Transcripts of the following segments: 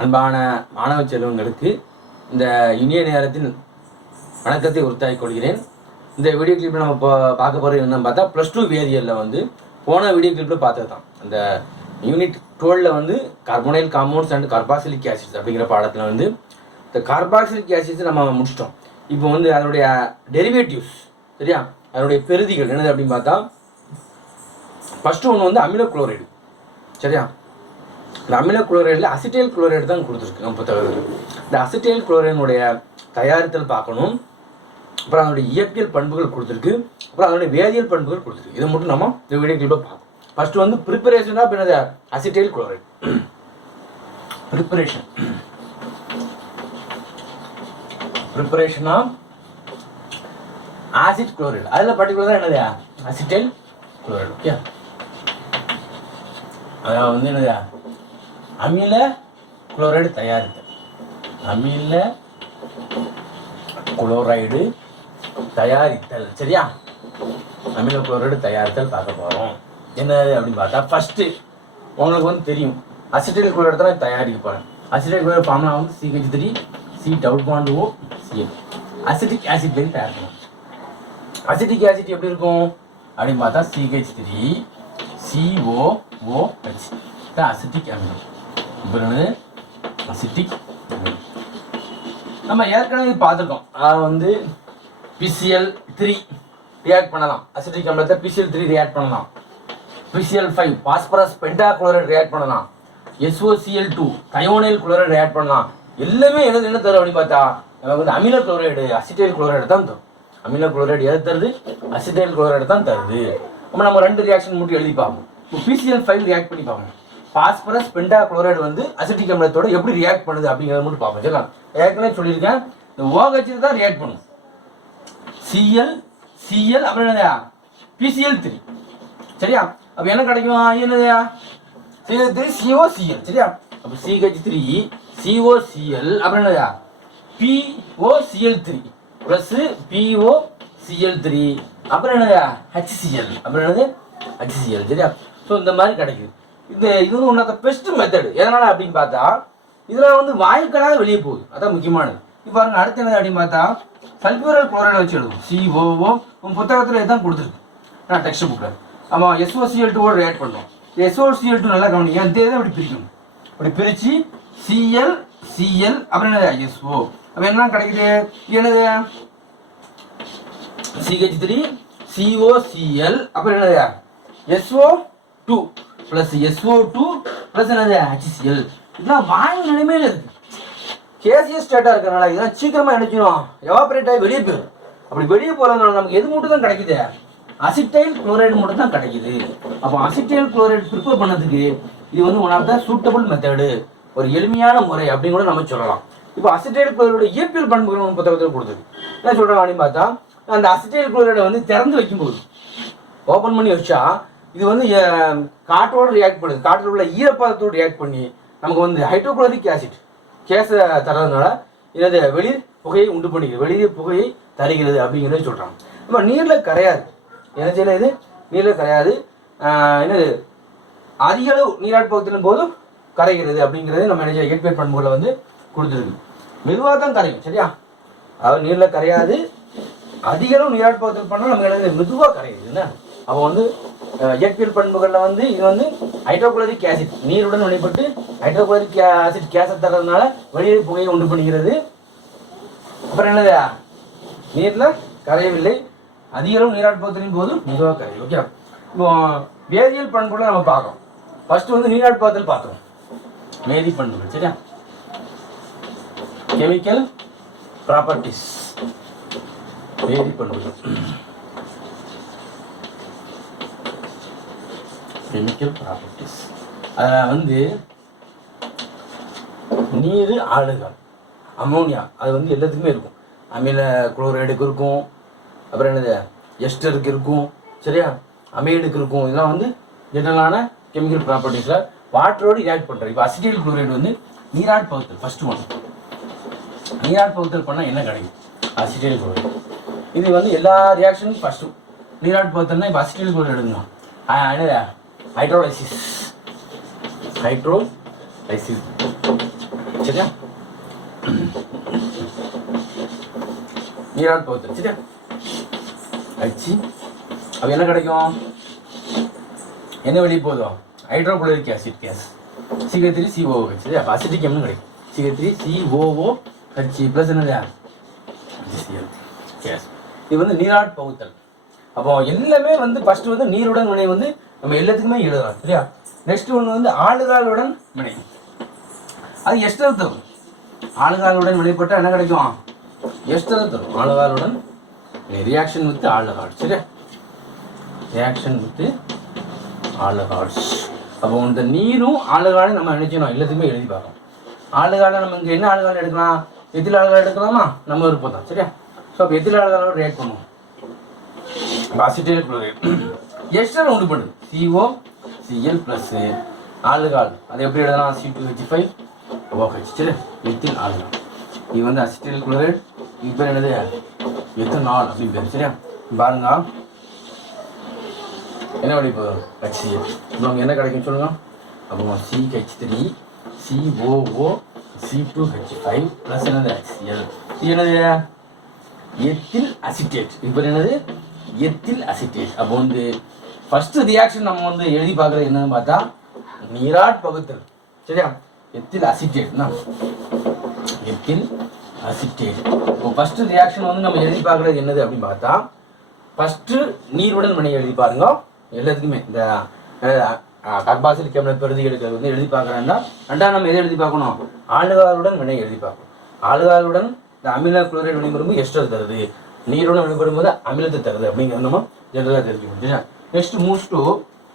அன்பான மாணவ செல்வங்களுக்கு இந்த இனிய நேரத்தில் வணக்கத்தை உறுத்தாக்கிக் கொள்கிறேன். இந்த வீடியோ கிளிப்பில் நம்ம இப்போ பார்க்க போகிறது என்னென்னு பார்த்தா ப்ளஸ் டூ வேதியியலில் வந்து போன வீடியோ கிளிப்பில் பார்த்தது தான் அந்த யூனிட் டுவெலில் வந்து carbonyl compounds and carboxylic acids அப்படிங்கிற பாடத்தில் வந்து இந்த கார்பாக்சிலிக் ஆசிட்ஸ் நம்ம முடிச்சிட்டோம். இப்போ வந்து அதனுடைய டெரிவேட்டிவ்ஸ் சரியா? அதனுடைய பெருதிகள் என்னது அப்படின்னு பார்த்தா ஃபஸ்ட்டு ஒன்று வந்து அமிலோ குளோரைடு சரியா? இந்த அமில குளோரைடில் அசிட்டைல் குளோரைடு தான் கொடுத்துருக்கு புத்தகத்தில். இந்த அசிட்டைல் குளோரைனுடைய தயாரித்தல் பார்க்கணும். அப்புறம் அதனுடைய இயற்பியல் பண்புகள் கொடுத்துருக்கு. அப்புறம் அதனுடைய வேதியியல் பண்புகள் கொடுத்துருக்கு. இதை மட்டும் நம்ம இந்த வீடியோ கிளிப்பில் பார்ப்போம். ஃபர்ஸ்ட் வந்து ப்ரிப்பரேஷன் இப்போ என்னது? Acetyl chloride. ப்ரிப்பரேஷன் ப்ரிப்பரேஷனா ஆசிட் குளோரைடு அதில் பர்டிகுலராக என்னது? அசிட்டைல் குளோரைடு ஓகே அதாவது வந்து என்னது? அமில குளோரைடு தயாரித்தல். அமில குளோரைடு தயாரித்தல். சரியா? அமில குளோரைடு தயாரித்தல் பார்க்க போகிறோம் என்ன அப்படின்னு பார்த்தா ஃபஸ்ட்டு உங்களுக்கு வந்து தெரியும். அசிட்டில் குளோரைடு தான் தயாரிக்க போகிறேன் அசிட்டில் குளோரைடு ஃபார்ம்லாம் வந்து CH three C doubt bond O CL acetic acid வந்து தயார் பண்ணணும். அசிட்டிக் ஆசிட் எப்படி இருக்கும்? அப்படின்னு பார்த்தா சிஹெச் த்ரீ சிஓஓஹெச் தான் அசிட்டிக் அமிலம் இப்போ என்னது அசிட்டிக் நம்ம ஏற்கனவே பார்த்துருக்கோம். அதாவது வந்து பிசிஎல் த்ரீ ரியாக்ட் பண்ணலாம். அசிட்டிக் அமிலத்தை பிசிஎல் த்ரீ ரியாக்ட் பண்ணலாம். PCl five phosphorus pentachloride react பண்ணலாம். SOCl two thionyl chloride react பண்ணலாம். எல்லாமே என்ன என்ன தரும் அப்படின்னு பார்த்தா நமக்கு வந்து அமில குளோரைடு அசிட்டைல் குளோரைடு தான் தரும். அமில குளோரைடு எது தருது? அசிட்டைல் குளோரைடு தான் தருது. நம்ம நம்ம ரெண்டு ரியாக்ஷன் மட்டும் எழுதி பார்ப்போம். பிசிஎல் ஃபைவ் ரியாக்ட் பண்ணி பார்ப்போம். பாஸ்பரஸ் பெண்டா குளோரைடு வந்து அசிட்டிக் அமிலத்தோட எப்படி ரியாக்ட் பண்ணுது அப்படிங்கிறத மட்டும் பார்ப்போம். சரிங்களா? ஏற்கனவே சொல்லியிருக்கேன். இந்த OH தான் ரியாக்ட் பண்ணும். சிஎல் சிஎல் அப்புறம் என்னதையா பிசிஎல் த்ரீ சரியா? அப்போ என்ன கிடைக்கும்? என்னதையா சிஎல் த்ரீ சிஓ சிஎல் சரியா? அப்போ சிஹெச் த்ரீ சிஓ சிஎல் அப்புறம் என்னதையா PO Cl three plus PO Cl three அப்புறம் என்னதா? ஹச்சிசிஎல் அப்புறம் என்னது? ஹச்சிசிஎல் சரியா? ஸோ இந்த மாதிரி கிடைக்குது. இந்த இது வந்து one of the best method எதனால் அப்படின்னு பார்த்தா இதில் வந்து வாயுக்களாக வெளியே போகுது. அதான் முக்கியமானது. இப்போ பாருங்க அடுத்து என்னது அப்படின்னு பார்த்தா சல்ஃபியூரல் குளோரைடை வச்சு எழுதும் சிஓஓ உன் புத்தகத்தில் இதுதான் கொடுத்துருக்கு. நான் டெக்ஸ்ட் புக்கில் ஆமாம் எஸ்ஓசிஎல் டூவோட ரேட் பண்ணோம். எஸ்ஓசிஎல் டூ நல்லா கவனிங்க. இதே தான் அப்படி பிரிக்கணும். அப்படி பிரித்து சிஎல் சிஎல் அப்புறம் என்னது? எஸ்ஓ அப்போ என்ன கிடைக்குது? என்னது? சிஹெச் த்ரீ சிஓசிஎல் அப்புறம் என்னது? SO two plus SO two plus என்னது? ஹெச்சிசிஎல் இதெல்லாம் வாயு நிலைமையில் இருக்கு. கேசியஸ் ஸ்டேட்டாக இருக்கிறனால இதெல்லாம் சீக்கிரமாக நினைச்சிடும் எவாபரேட் ஆகி வெளியே போயிடும் அப்படி வெளியே போகிறதுனால நமக்கு எது மட்டும் தான் கிடைக்குது? அசிட்டைல் குளோரைடு மட்டும் தான் கிடைக்குது. அப்போ அசிட்டைல் குளோரைடு ப்ரிப்பேர் பண்ணதுக்கு இது வந்து one of the suitable method ஒரு எளிமையான முறை அப்படின்னு கூட நம்ம சொல்லலாம். இப்போ அசிட்டைல் குளோரைடு இயற்பியல் பண்புகள் புத்தகத்தில் கொடுத்தது. என்ன சொல்கிறாங்க அப்படின்னு பார்த்தா அந்த அசிட்டைல் குளோரைடை வந்து திறந்து வைக்கும்போது ஓப்பன் பண்ணி வச்சா இது வந்து காற்றோடு ரியாக்ட் பண்ணுது காற்றில் உள்ள ஈரப்பதத்தோடு ரியாக்ட் பண்ணி நமக்கு வந்து ஹைட்ரோகுளோரிக் ஆசிட் கேஸை தரதுனால எனது வெளிர் புகையை உண்டு பண்ணிக்கிறது வெளிர் புகையை தருகிறது அப்படிங்கிறத சொல்கிறாங்க நம்ம நீரில் கரையாது. என்ன செய்யல இது? நீரில் கரையாது. என்னது? அதிக அளவு நீராட்பகுத்தின் போது கரைகிறது அப்படிங்கிறது நம்ம என்ன இயற்பியல் பண்புகளை வந்து கொடுத்துருக்கு மெதுவாக தான் கரையும் சரியா? அதாவது நீரில் கரையாது. அதிக அளவு பண்ணால் நம்ம என்ன மெதுவாக கரையுது என்ன? அப்போ வந்து இயற்பியல் பண்புகளில் வந்து இது வந்து ஹைட்ரோகுளோரிக் ஆசிட் நீருடன் வெளிப்பட்டு ஹைட்ரோகுளோரிக் ஆசிட் கேஸை தர்றதுனால வெளியே புகையை உண்டு பண்ணுகிறது. அப்புறம் என்னது? நீரில் கரையவில்லை. அதிகளவு நீராட்பத்தின் போது மெதுவாக கரையும். ஓகே இப்போ வேதியியல் பண்புகளை நம்ம பார்க்கணும். ஃபர்ஸ்ட் வந்து நீராட்பத்தில் பார்த்தோம். வேதி பண்புகள் சரியா? கெமிக்கல் ப்ராப்பர்ட்டிஸ் வேதி பண்புகள். கெமிக்கல் ப்ராப்பர்ட்டிஸ் அதில் வந்து நீர் ஆளுகள் அமோனியா அது வந்து எல்லாத்துக்குமே இருக்கும். அமில குளோரைடுக்கு இருக்கும். அப்புறம் என்னது? எஸ்டருக்கு இருக்கும். சரியா? அமைடுக்கு இருக்கும். இதெல்லாம் வந்து ஜெனரலான கெமிக்கல் ப்ராப்பர்ட்டிஸில் வாட்டரோடு ரியாக்ட் பண்ணுறது இப்போ அசிட்டைல் குளோரைடு வந்து நீராட் பகுத்தல் ஃபஸ்ட்டு ஒன் நீராட் பகுத்தல் பண்ணால் என்ன கிடைக்கும்? அசிட்டைல் குளோரைடு இது வந்து எல்லா ரியாக்ஷனும் ஃபஸ்ட்டு நீராட் பகுத்தல்னா இப்போ அசிட்டைல் குளோரைடு எடுக்கணும் என்னது? ஹைட்ரோலைசிஸ் ஹைட்ரோலைசிஸ் சரியா நீராட் பகுத்தல் சரியா அடிச்சு அப்போ என்ன கிடைக்கும் என்ன வெளியே போதும் ஹைட்ரோகுளோரிக் ஆசிட் கேஸ் சிகர் த்ரீ சிஓஓ ஹெச் சரியா அப்போ அசிட்டிக் எம்னு கிடைக்கும் சிகே த்ரீ சிஓஓ ஹெச் ப்ளஸ் என்னது கேஸ் இது வந்து நீராட் பகுத்தல் அப்போ எல்லாமே வந்து ஃபஸ்ட்டு வந்து நீருடன் வினை வந்து நம்ம எல்லாத்துக்குமே எழுதலாம் சரியா? நெக்ஸ்ட் ஒன்று வந்து ஆளுகாலுடன் வினை. அது எஸ்டர் தரும். ஆளுகாலுடன் வினைப்பட்டால் என்ன கிடைக்கும்? எஸ்டர் தரும். ஆளுகாலுடன் ரியாக்ஷன் வித்து ஆளுகால் சரியா? ரியாக்ஷன் வித்து ஆளுகால்ஸ் அப்போ இந்த நீரும் ஆளுகாலும் நம்ம நினைச்சணும் எல்லாத்துக்குமே எழுதி பார்க்கணும். ஆளுகால நம்ம இங்கே என்ன ஆளுகால் எடுக்கலாம்? எதில் ஆளுகால் எடுக்கலாமா? நம்ம விருப்பம் தான் சரியா? ஸோ அப்போ எதில் ஆளுகாலோட ரியாக்ட் பண்ணுவோம்? பாசிட்டிவ் குளோரைட் எஸ்டர் உண்டு பண்ணுது சிஓ சிஎல் ப்ளஸ்ஸு ஆளுகால். அது எப்படி எழுதலாம்? C two H five OH சரி எத்தில் ஆளுகால். இது வந்து அசிட்டில் குளோரைட் இது பேர் என்னது? எத்தனால் அப்படின்னு பேர். சரியா? பாருங்க. என்ன வழி இப்போ ஹெச்சிஎல் இப்போ என்ன கிடைக்கும் சொல்லுங்க? அப்போ C H three COO C two H five plus என்னது? ஹெச்சிஎல் இது என்னது? எத்தில் அசிட்டேட் இப்போ என்னது? எத்தில் அசிட்டேட் அப்போ வந்து ஃபர்ஸ்ட் ரியாக்ஷன் நம்ம வந்து எழுதி பார்க்குறது என்னன்னு பார்த்தா நீராட் பகுத்தல். சரியா? எத்தில் அசிட்டேட்னா எத்தில் அசிட்டேட் இப்போ ஃபர்ஸ்ட் ரியாக்ஷன் வந்து நம்ம எழுதி பார்க்குறது என்னது அப்படின்னு பார்த்தா ஃபர்ஸ்ட்டு நீருடன் வினை எழுதி பாருங்க. எல்லாத்துக்குமே இந்த கர்பாசிலிக் பெருதி எடுக்கிறது வந்து எழுதி பார்க்குறேன்னா ரெண்டாவது நம்ம எதை எழுதி பார்க்கணும்? ஆளுகாருடன் வினை எழுதி பார்க்கணும். ஆளுகாருடன் இந்த அமில குளோரைடு வினைபெறும்போது எஸ்டர் தருது. நீருடன் வினைபெறும்போது அமிலத்தை தருது அப்படிங்கிறது நம்ம ஜென்ரலாக தெரிஞ்சுக்கணும். Next moves to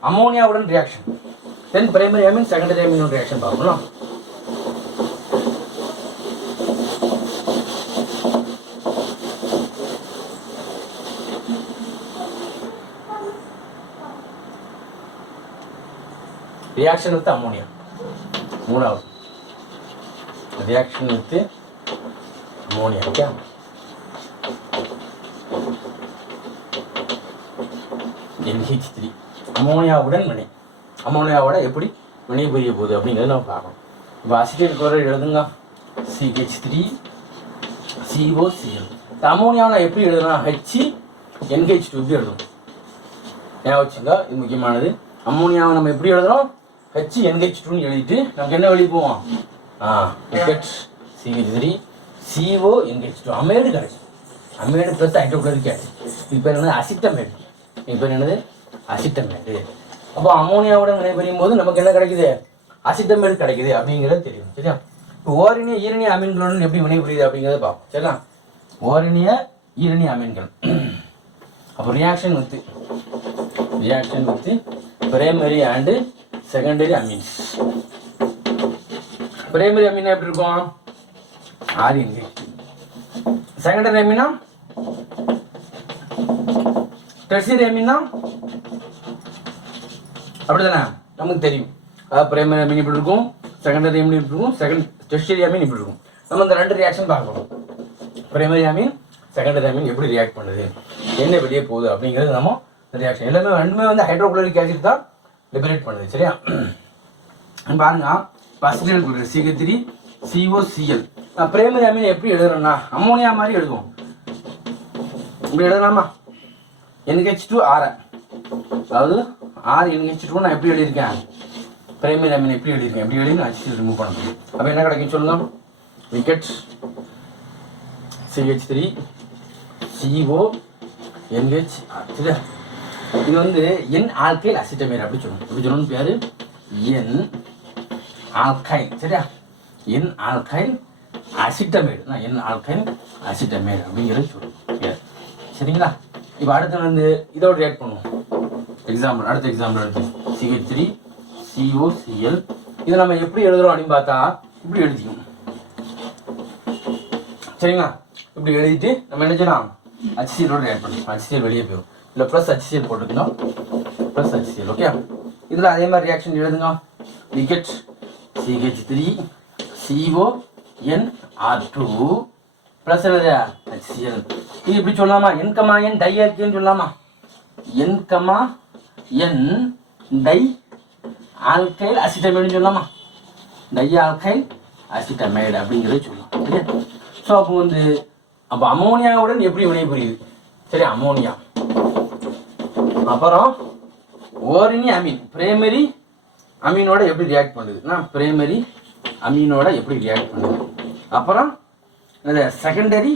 அமோனியாவுடன் reaction then primary amine secondary amine reaction பார்க்கணும். ரியாக்ஷன் வித் அமோனியா மூணாவது. Reaction with ammonia okay NH three அமோனியாவுடன் வினை. அமோனியாவோட எப்படி வினை புரிய போகுது அப்படிங்கிறத நம்ம பார்க்கணும். இப்போ அசிட்டேட் குளோரைடு எழுதுங்க. சிஹெச் த்ரீ சிஓ சிஎல் அமோனியாவில் எப்படி எழுதலாம் ஹெச் என்ஹெச் டூ இப்படி எழுதணும். ஏன் வச்சுங்க இது முக்கியமானது. அம்மோனியாவை நம்ம எப்படி எழுதுறோம்? ஹெச் என்ஹெச் டூன்னு எழுதிட்டு நமக்கு என்ன வெளியே போவோம் ஆ H CH three CO NH two amide கிடைக்கும். அமேடு ப்ளஸ் ஹைட்ரோக்ளோரிக் ஆசிட் இது பேர் என்னது அசிட்டமேட். இது பேர் என்னது? அசிட்டமேட்டு அப்போ அமோனியாவோட வினைபுரியும் போது நமக்கு என்ன கிடைக்குது? அசிட்டமேட் கிடைக்குது அப்படிங்கிறது தெரியும். சரியா? இப்போ ஓரினிய ஈரணிய அமீன்களுடன் எப்படி வினைபுரியுது அப்படிங்கிறத பார்ப்போம். சரியா? ஓரினிய ஈரணிய அமீன்கள். அப்போ reaction with reaction with primary and secondary amines primary amine எப்படி இருக்கும்? ஆரியன். செகண்டரி அமீனா டெர்சியரி அமீனா அப்படிதானே? நமக்கு தெரியும். அதாவது பிரைமரி அமீன் இப்படி இருக்கும் செகண்டரி அமீன் இப்படி இருக்கும் செகண்ட் டெர்சியரி அமீன் இப்படி இருக்கும். நம்ம இந்த ரெண்டு ரியாக்ஷன் பார்க்கணும். பிரைமரி அமீன் செகண்டரி அமீன் எப்படி ரியாக்ட் பண்ணுது? என்ன வெளியே போகுது அப்படிங்கிறது நம்ம ரியாக்ஷன் எல்லாமே ரெண்டுமே வந்து ஹைட்ரோகுளோரிக் ஆசிட் தான் லிபரேட் பண்ணுது சரியா? பாருங்க பசிலியல் chloride CH three CO Cl நான் பிரைமரி அமீன் எப்படி எழுதுறேன்னா அம்மோனியா மாதிரி எழுதுவோம். இப்படி எழுதலாமா? என்ஹெச் டூ ஆரை அதாவது ஆர் என்ஹெச் டூ நான் எப்படி எழுதியிருக்கேன்? பிரைமரி அமீன் எப்படி எழுதியிருக்கேன்? எப்படி எழுதி நான் ஹெச் ரிமூவ் பண்ண முடியும் அப்போ என்ன கிடைக்கும் சொல்லுங்க. We get CH three CO NH சரியா இது வந்து என் ஆல்கைல் அசிட்டமேர் அப்படி சொல்லணும் அப்படி சொல்லணும்னு பேர்? என் ஆல்கைல் சரியா? என் ஆல்கைல் அசிட்டமேடு நான் என் ஆல்கைல் அசிட்டமேட் அப்படிங்கிறது சொல்லணும் சரிங்களா? இப்போ அடுத்து வந்து இதோட ரியாக்ட் பண்ணுவோம் எக்ஸாம்பிள் அடுத்த எக்ஸாம்பிள் எடுத்து சிஹெச் த்ரீ சிஓ சிஎல் இதை நம்ம எப்படி எழுதுறோம் அப்படின்னு பார்த்தா இப்படி எழுதிக்கணும். சரிங்களா? இப்படி எழுதிட்டு நம்ம என்ன செய்யலாம்? ஹச்சிசியலோட ரியாக்ட் பண்ணுவோம் ஹச்சிசியல் வெளியே போயிடும் இல்லை ப்ளஸ் ஹச்சிசியல் போட்டுக்கணும் ப்ளஸ் ஹச்சிசியல் ஓகே இதில் அதே மாதிரி ரியாக்ஷன் எழுதுங்க. We get CH three CO N R two plus என்னது இது இப்படி சொல்லலாமா என் கமா என் டை இருக்குன்னு சொல்லலாமா N comma N di alkyl அசிட்டமைடுன்னு சொல்லலாமா டை ஆல்கைல் அசிட்டமைடு அப்படிங்கிறத சொல்லலாம். சரியா? ஸோ அப்போ வந்து அப்போ அமோனியாவுடன் எப்படி வினை புரியுது? சரி அமோனியா. அப்புறம் ஓரினி அமீன். பிரைமரி அமீனோட எப்படி ரியாக்ட் பண்ணுதுன்னா பிரைமரி அமீனோட எப்படி ரியாக்ட் பண்ணுது? அப்புறம் இந்த செகண்டரி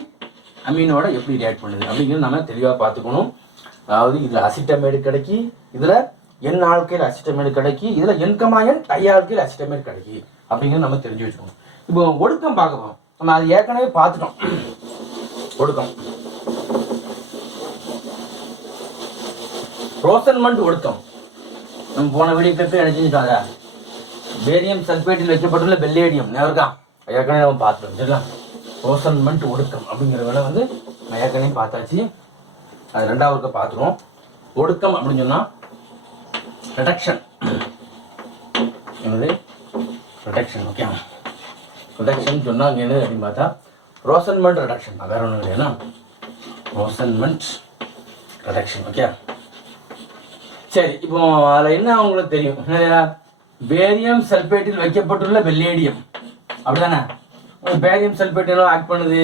அமீனோட எப்படி ரியாக்ட் பண்ணுது அப்படிங்கிறது நம்ம தெளிவாக பார்த்துக்கணும். அதாவது இதில் அசிட்டமேடு கிடைக்கி இதில் என் ஆழ்க்கையில் அசிட்டமேடு கிடைக்கி இதில் என்கமாயன் டை ஆழ்க்கையில் அசிட்டமேடு கிடைக்கி அப்படிங்கிறது நம்ம தெரிஞ்சு வச்சுக்கணும். இப்போ ஒடுக்கம் பார்க்க போகிறோம் நம்ம அது ஏற்கனவே பார்த்துட்டோம். ஒடுக்கம். ரோசன்மெண்ட் ஒடுக்கம். நம்ம போன வீடியோ போய் என்ன செஞ்சுட்டாங்க பேரியம் சல்பேட்டில் வைக்கப்பட்டுள்ள பெல்லேடியம் நேருக்கா ஏற்கனவே நம்ம பார்த்துட்டோம். சரிங்களா? ரோசன்மெண்ட் ஒடுக்கம் அப்படிங்கிற வேலை வந்து நம்ம ஏற்கனவே பார்த்தாச்சு. அது ரெண்டாவது பார்த்துருவோம். ஒடுக்கம் அப்படின்னு சொன்னால் ரிடக்ஷன் என்னது? ரிடக்ஷன் ஓகே ரிடக்ஷன் சொன்னால் அங்கே என்னது அப்படின்னு பார்த்தா ரோசன்மெண்ட் ரிடக்ஷன் வேற ஒன்றும் இல்லையா ரோசன்மெண்ட் ரிடக்ஷன் ஓகே சரி இப்போ அதில் என்ன அவங்களுக்கு தெரியும்? பேரியம் சல்பேட்டில் வைக்கப்பட்டுள்ள பெல்லேடியம் அப்படிதானே பேரியம் சல்பேட் எல்லாம் ஆக்ட் பண்ணுது.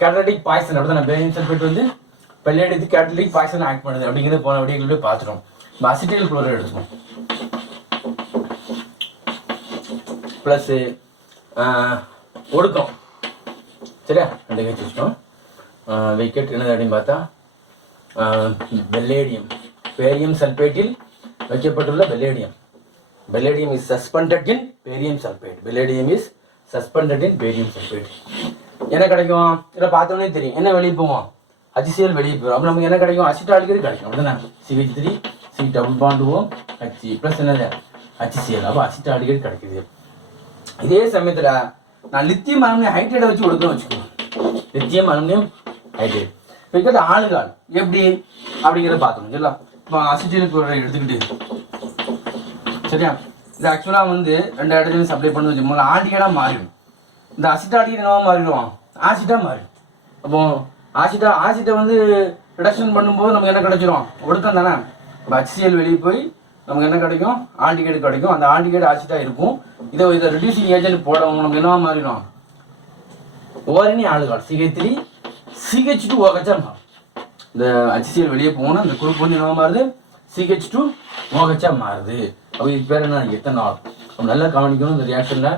கேட்டலிக் பாய்சன் அப்படிதானே பேரியம் சல்பேட் வந்து பெல்லேடியத்துக்கு கேட்டலிக் பாய்சன் ஆக்ட் பண்ணுது அப்படிங்கிறது போன வீடியோவில் போய் பார்த்துட்டோம். இப்போ அசிட்டில் குளோரைடு எடுத்துக்கோம் ப்ளஸ்ஸு ஒடுக்கம். சரியா? ரெண்டு கேச்சு வச்சுட்டோம் விக்கெட் என்னது அப்படின்னு பார்த்தா வெள்ளேடியம். பேரியம் சல்பேட்டில் வைக்கப்பட்டுள்ள palladium. Palladium is suspended in barium sulphate palladium is suspended in barium sulphate என்ன கிடைக்கும்? இதை பார்த்தோன்னே தெரியும். என்ன வெளியே போவோம் அஜிசியல் வெளியே போயிடும் அப்போ நமக்கு என்ன கிடைக்கும்? அசிட்டாலிக்கிறது கிடைக்கும். அப்படிதானே? CH three C double bond O H plus என்னது? HCl அப்போ அசிட்டாலிக்கிறது கிடைக்குது. இதே சமயத்தில் நான் லித்தியம் அலுமினியம் ஹைட்ரேட்டை வச்சு கொடுக்கணும் வச்சுக்கோங்க. லித்தியம் அலுமினியம் ஹைட்ரேட் வைக்கிறது ஆளுகால் எப்படி? அப்படிங்கிறத பார்த்தோம் சரிங்களா? இப்போ அசிட்டில் எடுத்துக்கிட்டு சரியா? இது ஆக்சுவலாக வந்து ரெண்டு இடத்துலையும் சப்ளை பண்ணி வச்சு முதல்ல ஆன்டிகேடாக மாறிடும். இந்த அசிட்டாடிக்கு என்னவா மாறிடுவான்? ஆசிட்டாக மாறிடும். அப்போ ஆசிட்டா ஆசிட்டை வந்து ரிடக்ஷன் பண்ணும்போது நமக்கு என்ன கிடைச்சிரும்? ஒடுக்கம் தானே? இப்போ ஹச்சிஎல் வெளியே போய் நமக்கு என்ன கிடைக்கும்? ஆன்டிகேட் கிடைக்கும். அந்த ஆன்டிகேட் ஆசிட்டா இருக்கும். இதை இதை ரிடியூசிங் ஏஜென்ட் போடவங்க நமக்கு என்னவா மாறிடும்? ஓரணி alcohol CH three CH two ஓகச்சா மாறும். இந்த HCl வெளியே போகணும். அந்த குரூப் வந்து என்னவா மாறுது? சிஹெச் டூ ஓகச்சா மாறுது. அப்போ இது பேர் என்ன எத்தனால் நம்ம நல்லா கவனிக்கணும் இந்த ரியாக்ஷனில்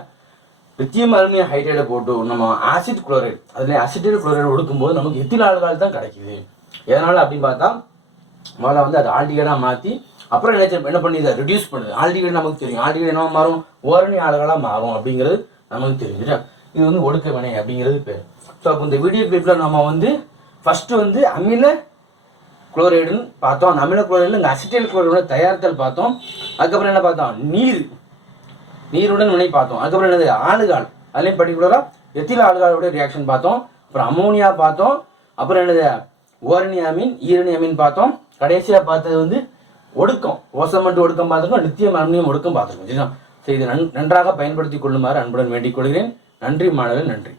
லித்தியம் அலுமினியம் ஹைட்ரைடை போட்டு நம்ம ஆசிட் குளோரைடு அதில் அசிட்டைடு குளோரைடு ஒடுக்கும்போது நமக்கு எத்தில் ஆளுகால் தான் கிடைக்குது? எதனால் அப்படின்னு பார்த்தா முதல்ல வந்து அது ஆல்டிகேடாக மாற்றி அப்புறம் என்ன என்ன பண்ணி இதை ரிடியூஸ் பண்ணுது? ஆல்டிகேட் நமக்கு தெரியும். ஆல்டிகேட் என்ன மாறும்? ஓரணி ஆளுகளாக மாறும் அப்படிங்கிறது நமக்கு தெரிஞ்சுட்டா இது வந்து ஒடுக்க வினை அப்படிங்கிறது பேர். ஸோ அப்போ இந்த வீடியோ கிளிப்பில் நம்ம வந்து ஃபஸ்ட்டு வந்து அமில குளோரைடுன்னு பார்த்தோம். அந்த அமில குளோரைடில் இந்த அசிட்டைல் குளோரைடோட தயாரித்தல் பார்த்தோம். அதுக்கப்புறம் என்ன பார்த்தோம்? நீர். நீருடன் வினை பார்த்தோம். அதுக்கப்புறம் என்னது? ஆளுகால். அதுலேயும் பர்டிகுலராக எத்தில் ஆளுகாலோட ரியாக்ஷன் பார்த்தோம். அப்புறம் அமோனியா பார்த்தோம். அப்புறம் என்னது? ஓரணி அமீன் ஈரணி அமீன் பார்த்தோம். கடைசியாக பார்த்தது வந்து ஒடுக்கம். ஓசமட்டு ஒடுக்கம் பார்த்துருக்கோம். நித்தியம் அலுமினியம் ஒடுக்கம் பார்த்துருக்கோம். சரிங்களா? சரி இது நன் நன்றாக பயன்படுத்தி கொள்ளுமாறு அன்புடன் வேண்டிக் கொள்கிறேன். நன்றி மாணவர்கள் நன்றி.